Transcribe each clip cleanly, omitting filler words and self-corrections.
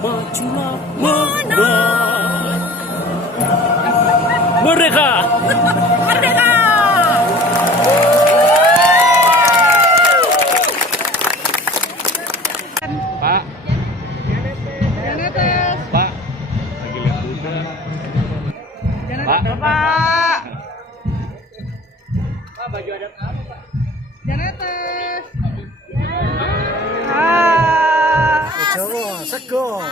majulah menang. Merdeka! Merdeka! Pak. Pak. Lagi lihat kuda. Pak. Bapak. Pak, baju adat apa, Pak? Janetes. Jawa, sego.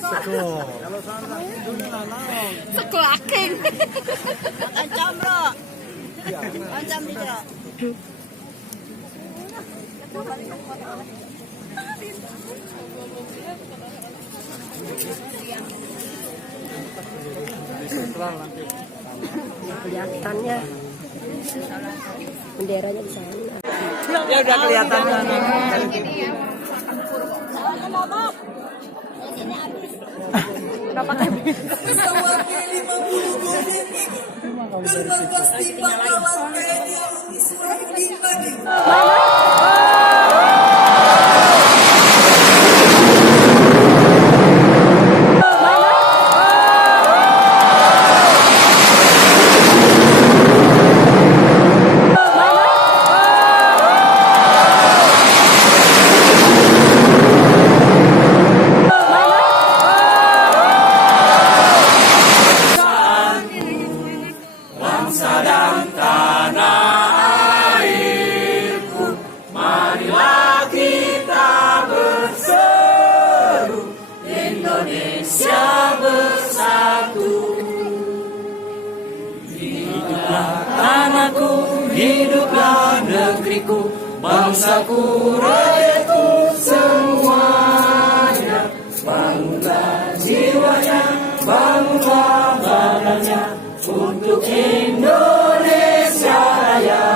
Sego. Sego aking. Kancam bro. Kancam nih bro. Kelihatannya benderanya di sana. Ya udah kelihatan. Tanahku, hiduplah negeriku, bangsaku, rakyatku semuanya. Bangunlah jiwanya, bangunlah badannya untuk Indonesia Raya.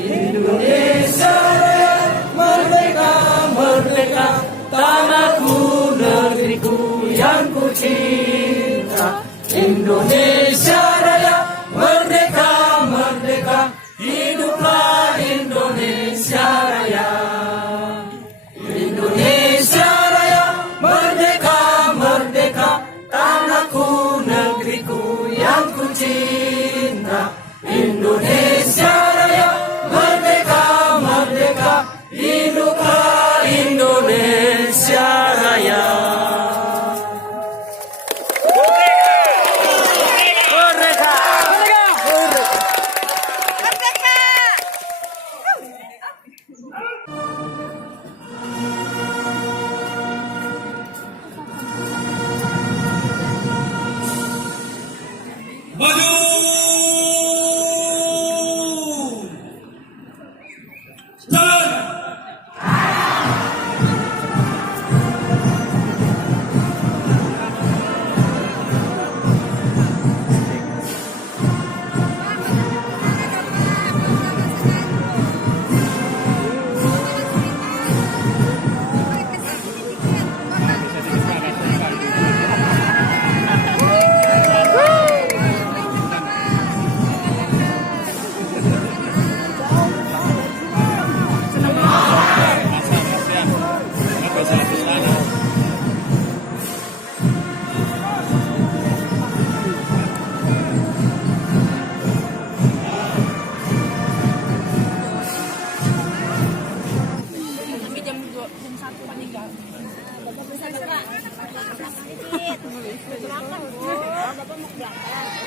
Indonesia Raya, merdeka, merdeka, tanahku, negeriku yang ku cinta. Indonesia Raya, merdeka, merdeka, hiduplah Indonesia Raya. Indonesia Raya, merdeka, merdeka, tanahku, negeriku yang ku cinta. Indonesia Raya, merdeka, merdeka, hiduplah Indonesia Raya. Maju! Jalan!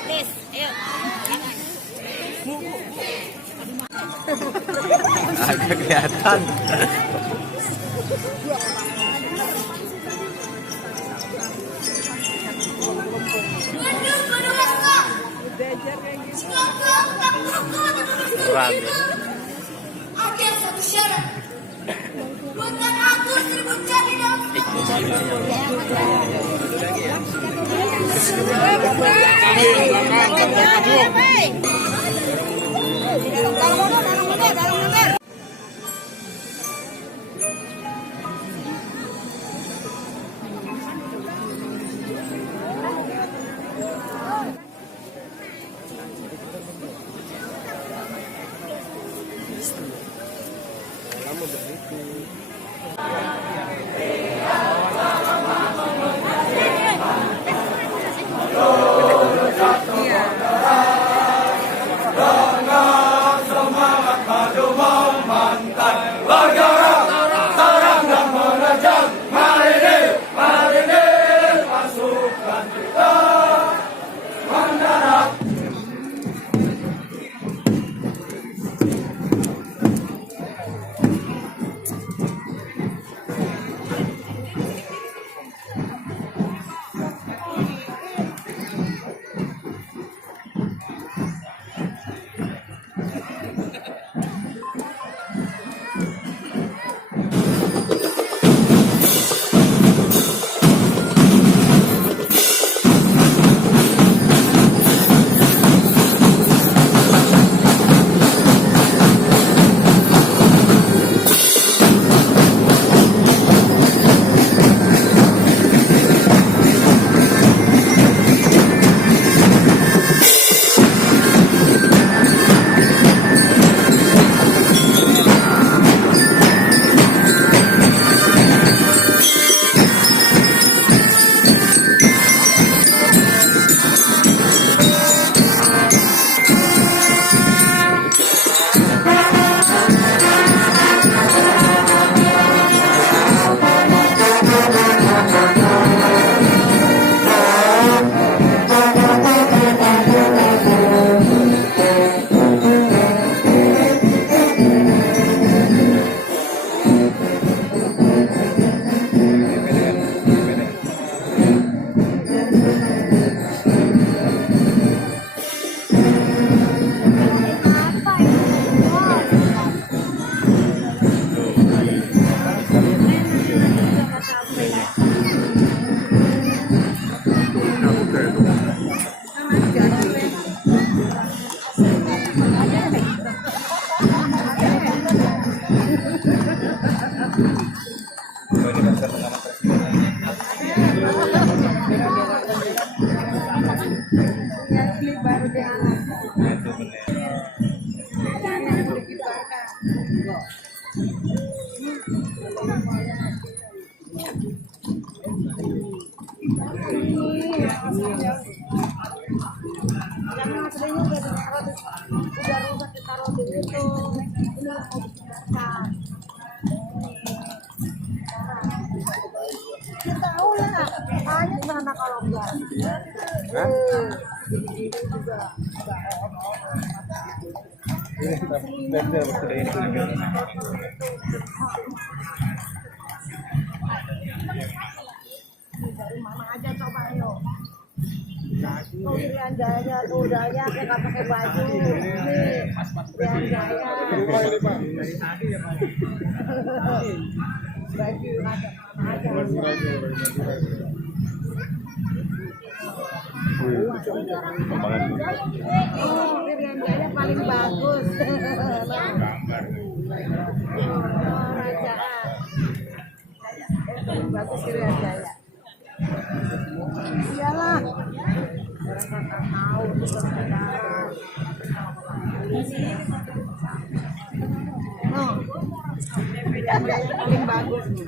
Please, ayo. Agak kelihatan. Kurang. Oke, satu syarat. Bukan aku 1000 jari dong. Kamu begitu. Tahu ya, banyak sana kalau enggak. Dari mana aja coba ayo. Tuh Irian Jaya, tuh Jaya nggak pakai baju. Nih, Irian Jaya. Baju ada mana aja. Oh, Irian Jaya paling bagus. Rajaan. Paling bagus Irian Jaya. Iyalah. Orang nggak tahu itu sebenarnya. Oh, Irian Jaya paling bagus nih.